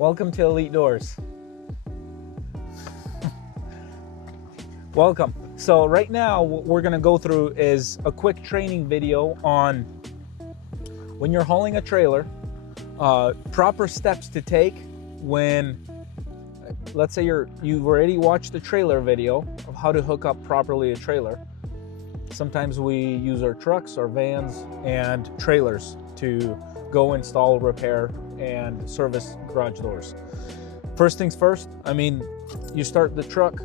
Welcome to Elite Doors. Welcome. So right now what we're going to go through is a quick training video on when you're hauling a trailer, proper steps to take when, let's say you've already watched the trailer video of how to hook up properly a trailer. Sometimes we use our trucks, our vans, and trailers to go install, repair, and service garage doors. First things first, you start the truck.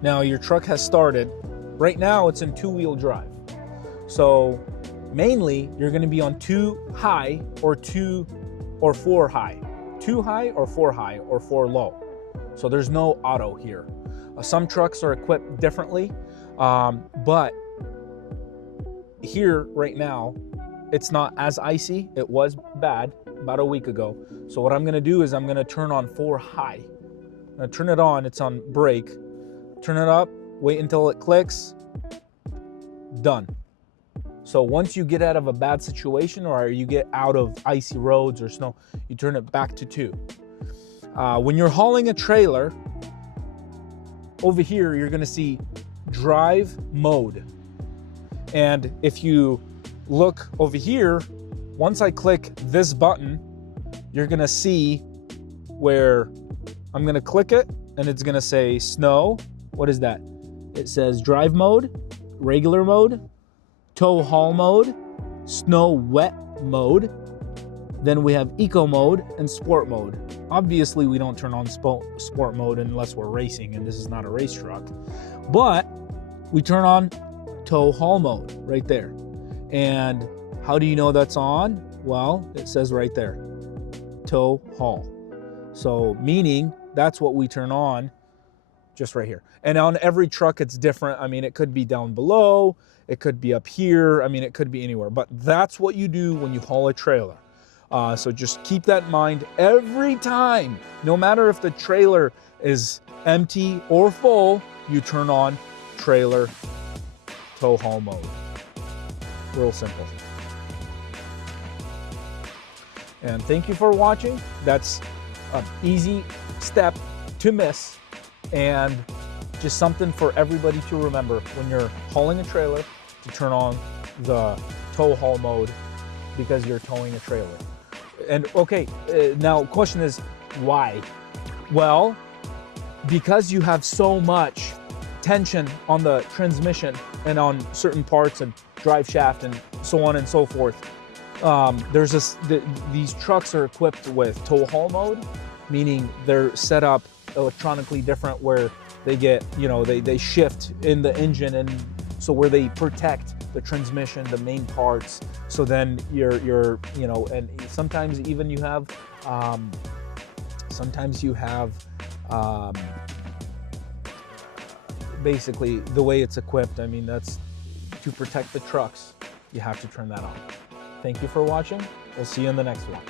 Now your truck has started. Right now it's in two-wheel drive. So mainly you're gonna be on 2 high or 2 or 4 high. 2 high or 4 high or 4 low. So there's no auto here. Some trucks are equipped differently, but here right now, it's not as icy. It was bad about a week ago. So what I'm gonna do is I'm gonna turn on 4 high. I'm gonna turn it on, it's on brake. Turn it up, wait until it clicks, done. So once you get out of a bad situation or you get out of icy roads or snow, you turn it back to 2. When you're hauling a trailer, over here, you're gonna see drive mode. And if you look over here, once I click this button, you're gonna see where I'm gonna click it and it's gonna say snow. What is that? It says drive mode, regular mode, tow haul mode, snow wet mode. Then we have eco mode and sport mode. Obviously we don't turn on sport mode unless we're racing, and this is not a race truck. But we turn on tow haul mode right there. And how do you know that's on? Well, it says right there, tow haul. So meaning that's what we turn on just right here. And on every truck it's different. It could be down below, it could be up here, it could be anywhere. But that's what you do when you haul a trailer. So just keep that in mind every time. No matter if the trailer is empty or full, you turn on trailer tow haul mode. Real simple. And thank you for watching. That's an easy step to miss, and just something for everybody to remember when you're hauling a trailer, to turn on the tow haul mode because you're towing a trailer. And okay, now question is why? Well, because you have so much tension on the transmission and on certain parts and drive shaft and so on and so forth. These trucks are equipped with tow haul mode, meaning they're set up electronically different, where they get, they shift in the engine, and so where they protect the transmission, the main parts. So then you're and sometimes even you have basically the way it's equipped, that's to protect the trucks. You have to turn that on. Thank you for watching. We'll see you in the next one.